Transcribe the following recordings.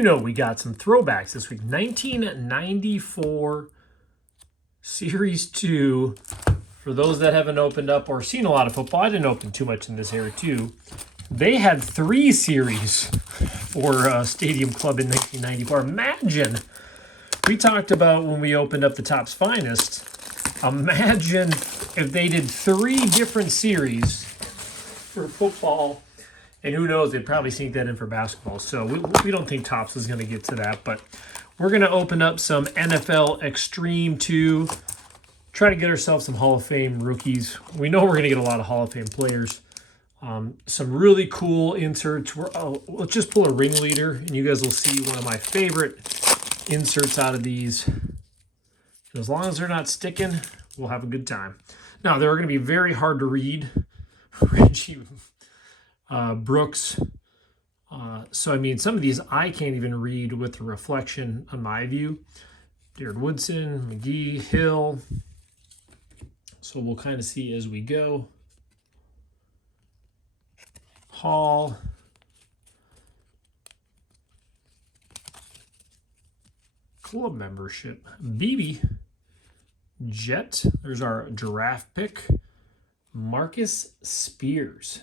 You know, we got some throwbacks this week. 1994 Series 2. For those that haven't opened up or seen a lot of football, I didn't open too much in this era too. They had 3 series for Stadium Club in 1994. Imagine, we talked about when we opened up the Topps Finest, imagine if they did 3 different series for football, and who knows, they'd probably sneak that in for basketball. So we don't think Topps is going to get to that, but we're going to open up some NFL Extreme 2, try to get ourselves some Hall of Fame rookies. We know we're going to get a lot of Hall of Fame players. Some really cool inserts. Let's just pull a ringleader, and you guys will see one of my favorite inserts out of these. And as long as they're not sticking, we'll have a good time. Now, they're going to be very hard to read. Reggie Brooks. So, I mean, some of these I can't even read with the reflection on my view. Darren Woodson, McGee, Hill. So we'll kind of see as we go. Hall. Club membership. BB. Jet. There's our giraffe pick. Marcus Spears.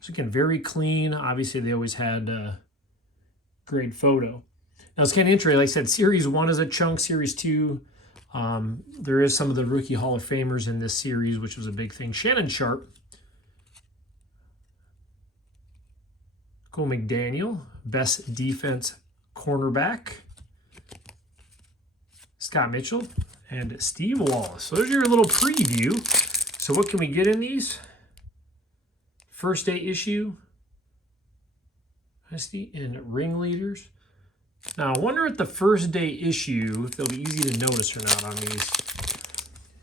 So again, very clean. Obviously, they always had a great photo. Now, it's kind of interesting. Like I said, Series 1 is a chunk. Series 2, there is some of the rookie Hall of Famers in this series, which was a big thing. Shannon Sharp. Cole McDaniel, best defense cornerback. Scott Mitchell and Steve Wallace. So there's your little preview. So what can we get in these? First day issue. And ringleaders. Now, I wonder at the first day issue if they'll be easy to notice or not on these.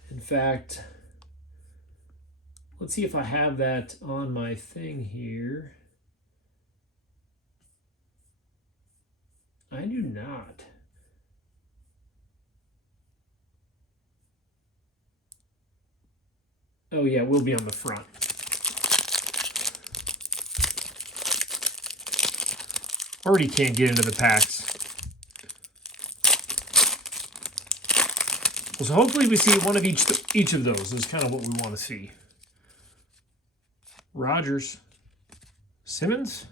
In fact, let's see if I have that on my thing here. I do not. Oh, yeah, we'll be on the front. Already can't get into the packs. Well, so hopefully we see one of each of those is kind of what we want to see. Rodgers, Simmons,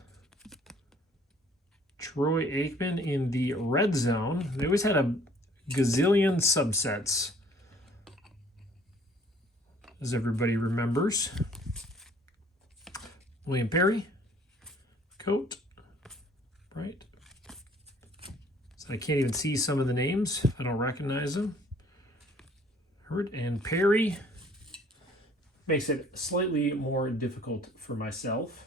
Troy Aikman in the red zone. They always had a gazillion subsets, as everybody remembers. William Perry, Coat. Right. So I can't even see some of the names. I don't recognize them. Hurt and Perry. Makes it slightly more difficult for myself.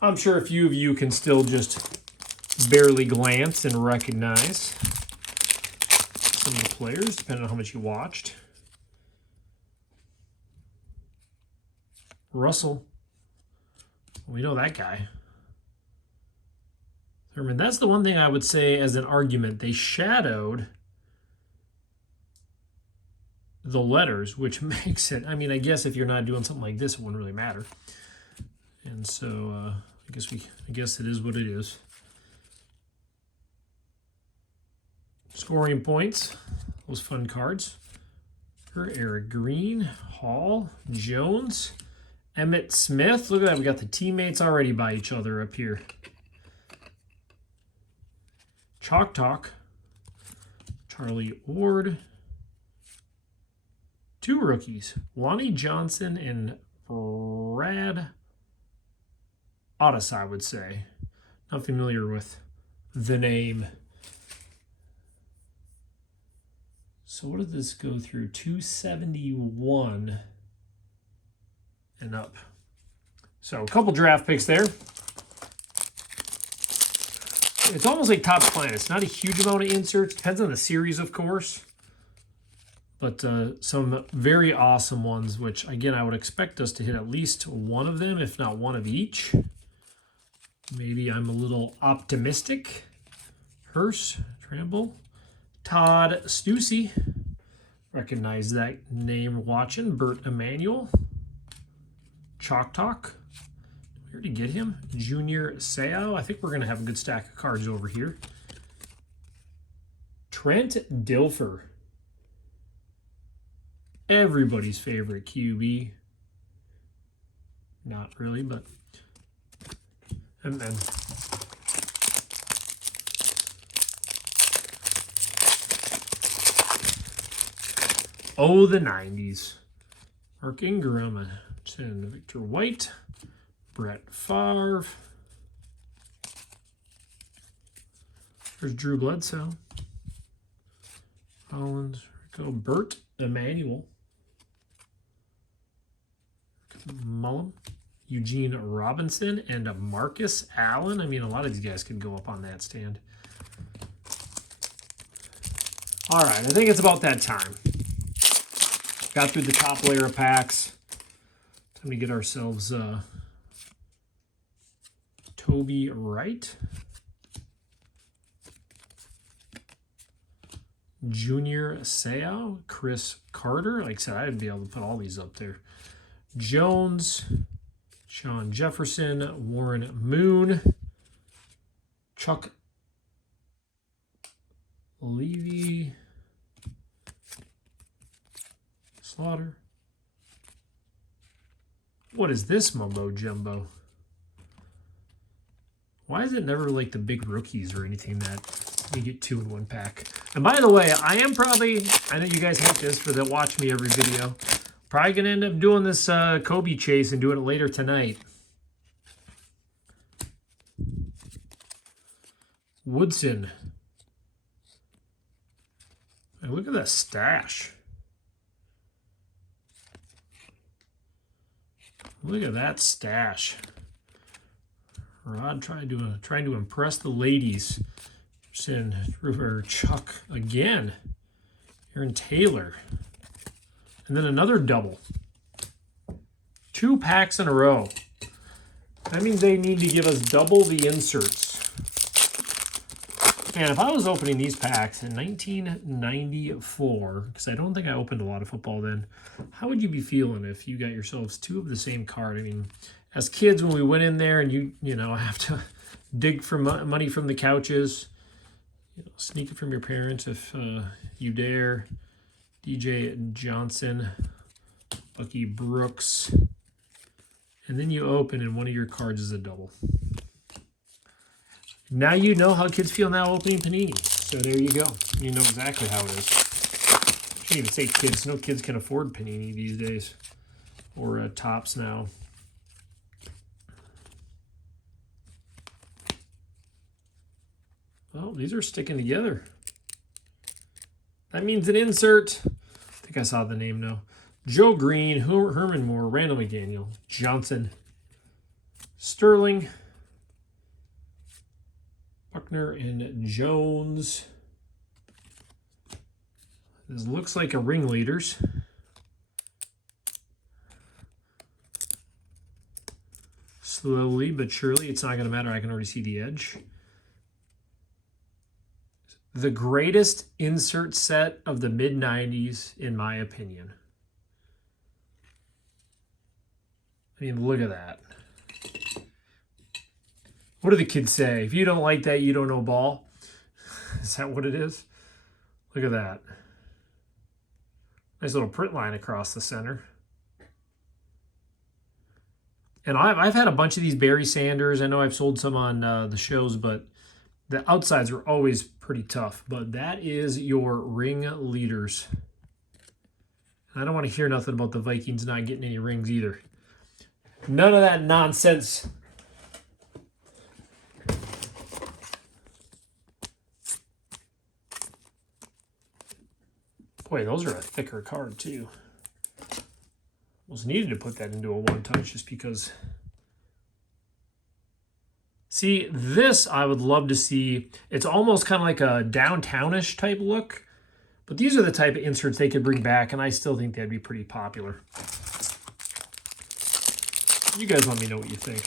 I'm sure a few of you can still just barely glance and recognize some of the players, depending on how much you watched. Russell. We know that guy. I mean, that's the one thing I would say as an argument. They shadowed the letters, which makes it, I mean, I guess if you're not doing something like this, it wouldn't really matter. And so I guess it is what it is. Scoring points, those fun cards. Eric Green, Hall, Jones, Emmitt Smith. Look at that, we got the teammates already by each other up here. Chalk Talk, Charlie Ward, 2 rookies, Lonnie Johnson and Brad Otis, I would say. Not familiar with the name. So what did this go through? 271 and up. So a couple draft picks there. It's almost like Topps Finest. Not a huge amount of inserts. Depends on the series, of course. But some very awesome ones, which, again, I would expect us to hit at least one of them, if not one of each. Maybe I'm a little optimistic. Hurst, Tramble, Todd Stussy. Recognize that name watching. Bert Emanuel. Chalk Talk. We already get him. Junior Seau. I think we're going to have a good stack of cards over here. Trent Dilfer. Everybody's favorite QB. Not really, but... And then... Oh, the 90s. Mark Ingram, Victor White, Brett Favre. There's Drew Bledsoe. Collins, Rico, Burt Emanuel. Mullum, Eugene Robinson, and Marcus Allen. I mean, a lot of these guys could go up on that stand. All right, I think it's about that time. Got through the top layer of packs. Time to get ourselves Toby Wright. Junior Seau, Chris Carter. Like I said, I'd be able to put all these up there. Jones, Sean Jefferson, Warren Moon, Chuck Levy, Slaughter. What is this mumbo jumbo? Why is it never like the big rookies or anything that you get 2 in 1 pack? And by the way, I know you guys hate this for the watch me every video. Probably going to end up doing this Kobe chase and doing it later tonight. Woodson. Hey, look at that stash. Look at that stash. Rod trying to impress the ladies. Chuck again. Aaron Taylor. And then another double. 2 packs in a row. That means they need to give us double the inserts. And if I was opening these packs in 1994, because I don't think I opened a lot of football then, how would you be feeling if you got yourselves 2 of the same card? I mean, as kids, when we went in there and you have to dig for money from the couches, sneak it from your parents if you dare. DJ Johnson, Bucky Brooks, and then you open and one of your cards is a double. Now you know how kids feel now opening Panini. So there you go. You know exactly how it is. I can't even say kids. No kids can afford Panini these days. Or Topps now. Well, these are sticking together. That means an insert. I think I saw the name now. Joe Green, Herman Moore, Randall McDaniel, Johnson, Sterling, Buckner, and Jones. This looks like a ringleaders. Slowly but surely, it's not going to matter. I can already see the edge. The greatest insert set of the mid-90s, in my opinion. I mean, look at that. What do the kids say? If you don't like that, you don't know ball. Is that what it is? Look at that. Nice little print line across the center. And I've had a bunch of these Barry Sanders. I know I've sold some on the shows, but the outsides are always pretty tough. But that is your ring leaders. I don't want to hear nothing about the Vikings not getting any rings either. None of that nonsense. Boy, those are a thicker card too. Was needed to put that into a one-touch just because. See, this I would love to see. It's almost kind of like a downtownish type look. But these are the type of inserts they could bring back, and I still think they'd be pretty popular. You guys let me know what you think.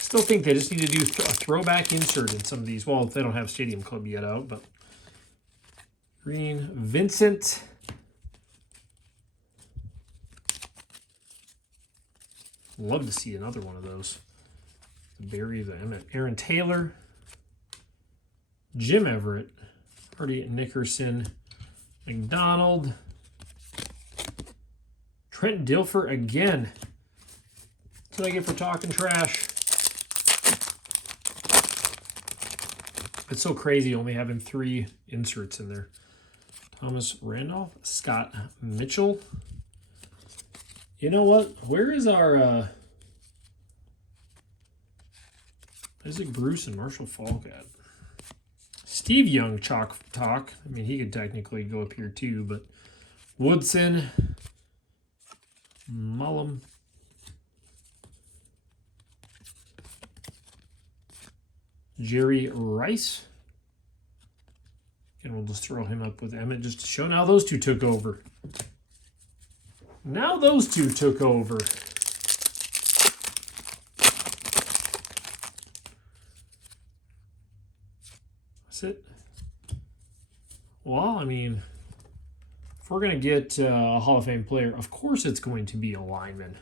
Still think they just need to do a throwback insert in some of these. Well, if they don't have Stadium Club yet out, but. Green, Vincent. Love to see another one of those. The Barry, the Emmett. Aaron Taylor. Jim Everett. Hardy Nickerson. McDonald. Trent Dilfer again. That's what I get for talking trash. It's so crazy only having 3 inserts in there. Thomas Randolph. Scott Mitchell. You know what? Where is our Isaac Bruce and Marshall Falk at? Steve Young, Chalk Talk. I mean, he could technically go up here too, but Woodson, Mullum, Jerry Rice. And we'll just throw him up with Emmett just to show now those two took over. Now those two took over. That's it. Well, I mean, if we're going to get a Hall of Fame player, of course it's going to be a lineman.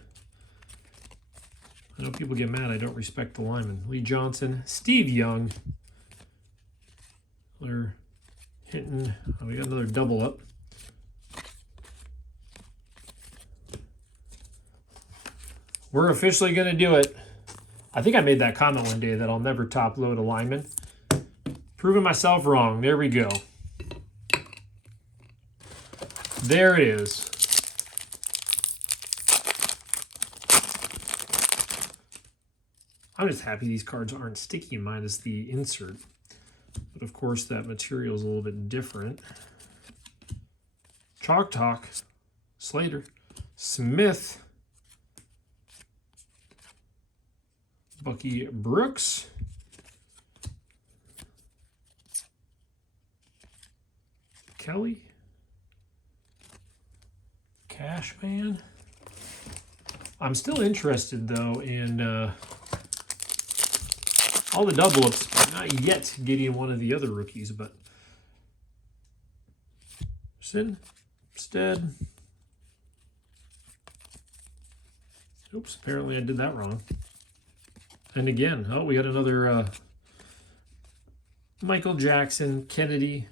I know people get mad I don't respect the lineman. Lee Johnson, Steve Young. They're hitting. Oh, we got another double up. We're officially going to do it. I think I made that comment one day that I'll never top load a lineman. Proving myself wrong. There we go. There it is. I'm just happy these cards aren't sticky minus the insert. But of course that material is a little bit different. Chalk Talk. Slater. Smith. Bucky Brooks. Kelly. Cashman. I'm still interested though in all the double ups. Not yet getting one of the other rookies, but Sin, Stead. Oops, apparently I did that wrong. And again, oh, we got another Michael Jackson, Kennedy.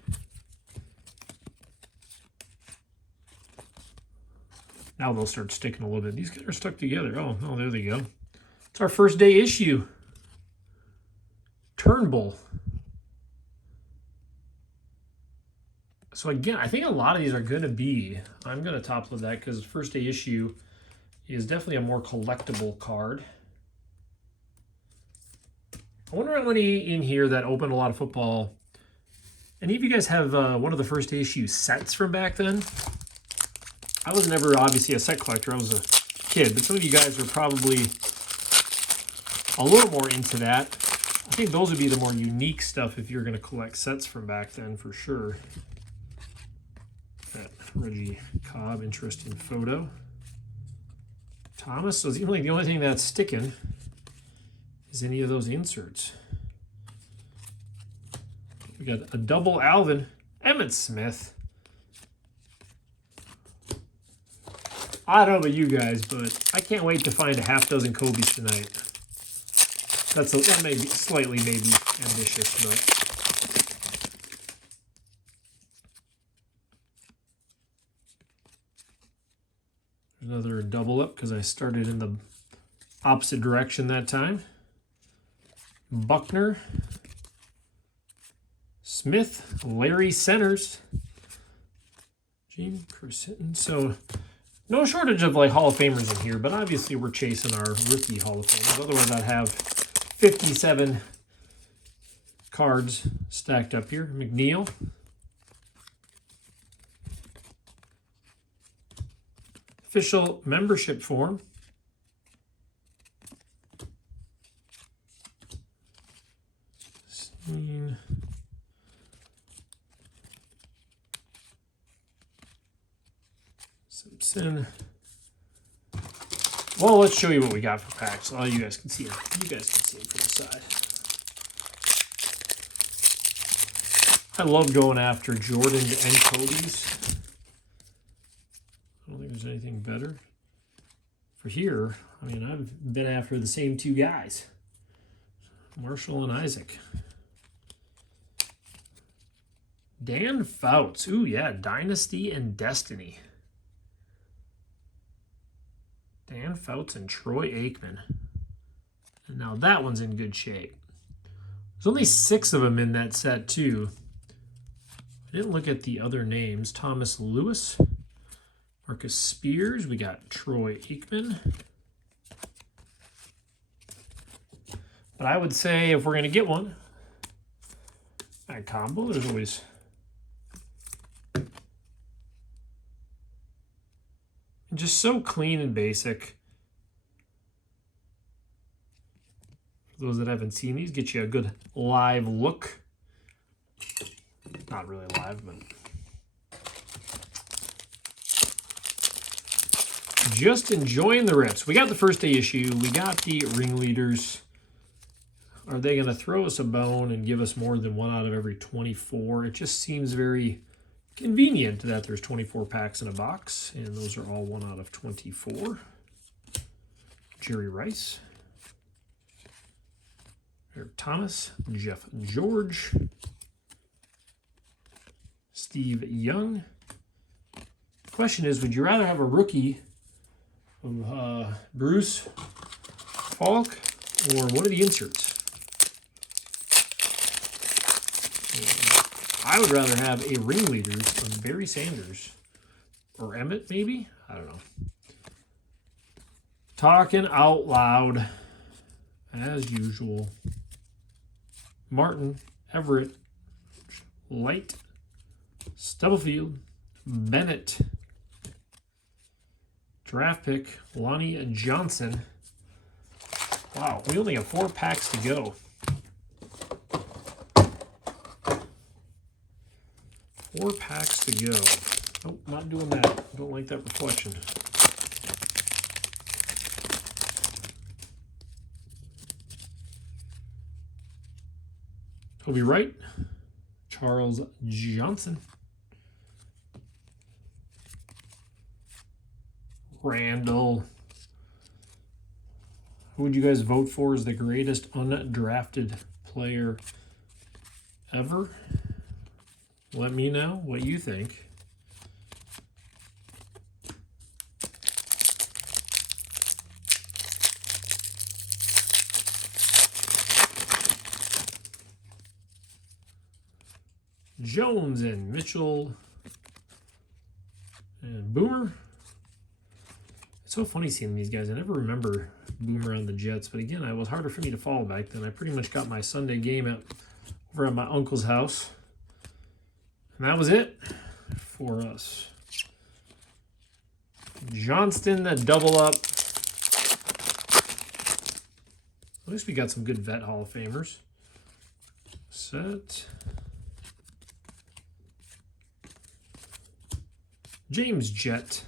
Now they'll start sticking a little bit. These guys are stuck together. Oh, there they go. It's our first day issue. Turnbull. So again, I think a lot of these are going to be, I'm going to top load that because first day issue is definitely a more collectible card. I wonder how many in here that open a lot of football. Any of you guys have one of the first day issue sets from back then? I was never obviously a set collector. I was a kid, but some of you guys are probably a little more into that. I think those would be the more unique stuff if you're going to collect sets from back then for sure. That Reggie Cobb, interesting photo. Thomas, so it seems like the only thing that's sticking is any of those inserts. We got a double Alvin, Emmitt Smith. I don't know about you guys, but I can't wait to find a half dozen Kobe's tonight. That may be slightly maybe ambitious, but another double up because I started in the opposite direction that time. Buckner, Smith, Larry Centers, Gene Crusenton. So no shortage of like Hall of Famers in here, but obviously we're chasing our rookie Hall of Famers. Otherwise I'd have 57 cards stacked up here. McNeil. Official membership form. Simpson. Well, let's show you what we got for packs. So all you guys can see it. You guys can see it from the side. I love going after Jordan and Kobe's. I don't think there's anything better. for here, I mean, I've been after the same two guys, Marshall and Isaac. Dan Fouts. Ooh, yeah, Dynasty and Destiny. Dan Fouts and Troy Aikman. And now that one's in good shape. There's only 6 of them in that set, too. I didn't look at the other names. Thomas Lewis, Marcus Spears. We got Troy Aikman. But I would say if we're going to get one, that combo, there's always... just so clean and basic. For those that haven't seen these, get you a good live look. Not really live, but just enjoying the rips. We got the first day issue. We got the ringleaders. Are they going to throw us a bone and give us more than 1 out of every 24? It just seems very convenient that there's 24 packs in a box, and those are all 1 out of 24. Jerry Rice, Eric Thomas, Jeff George, Steve Young. Question is, would you rather have a rookie of Bruce Falk, or what are the inserts? I would rather have a ringleaders of Barry Sanders or Emmett, maybe? I don't know. Talking out loud, as usual. Martin, Everett, Light, Stubblefield, Bennett, draft pick, Lonnie Johnson. Wow, we only have 4 packs to go. 4 packs to go. Nope, not doing that. Don't like that reflection. Toby Wright, Charles Johnson, Randall. Who would you guys vote for as the greatest undrafted player ever? Let me know what you think. Jones and Mitchell and Boomer. It's so funny seeing these guys. I never remember Boomer on the Jets, but again, it was harder for me to follow back then. I pretty much got my Sunday game over at my uncle's house. And that was it for us. Johnston, that double up. At least we got some good vet Hall of Famers. Set. James Jett.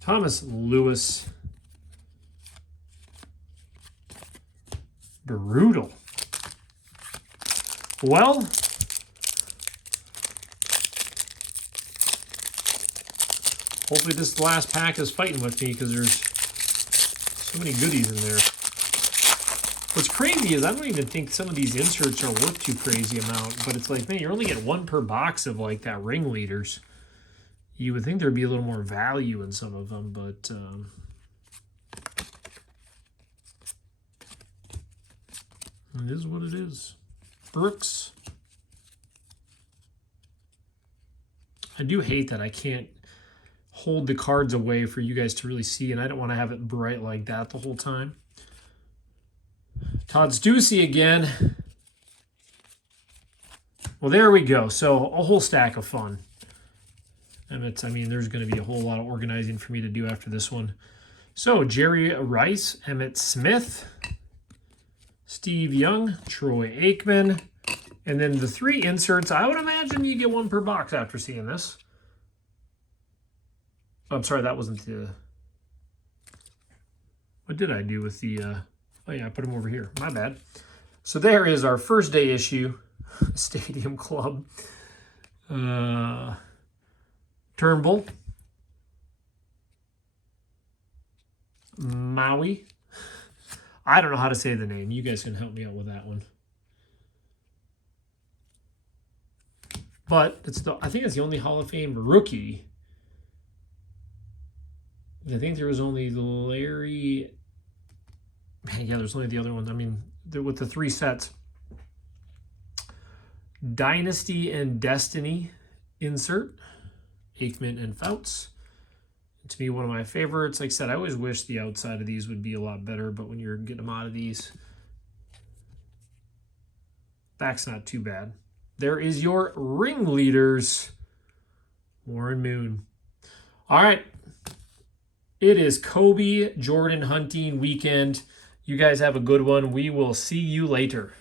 Thomas Lewis. Brutal. Well, hopefully this last pack is fighting with me because there's so many goodies in there. What's crazy is I don't even think some of these inserts are worth too crazy amount, but it's like, man, you're only getting 1 per box of like that ringleaders. You would think there'd be a little more value in some of them, but it is what it is. Brooks. I do hate that I can't hold the cards away for you guys to really see, and I don't want to have it bright like that the whole time. Todd Stussy again. Well, there we go. So a whole stack of fun. And I mean, there's going to be a whole lot of organizing for me to do after this one. So Jerry Rice, Emmett Smith, Steve Young, Troy Aikman, and then the 3 inserts. I would imagine you get 1 per box after seeing this. I'm sorry, that wasn't the... What did I do with the... Oh, yeah, I put them over here. My bad. So there is our first day issue. Stadium Club. Turnbull. Maui. I don't know how to say the name. You guys can help me out with that one. But I think it's the only Hall of Fame rookie. I think there was only Larry. Yeah, there's only the other ones. I mean, with the 3 sets. Dynasty and Destiny insert. Aikman and Fouts. To me, one of my favorites. Like I said, I always wish the outside of these would be a lot better, but when you're getting them out of these, back's not too bad. There is your ringleaders, Warren Moon. All right. It is Kobe Jordan hunting weekend. You guys have a good one. We will see you later.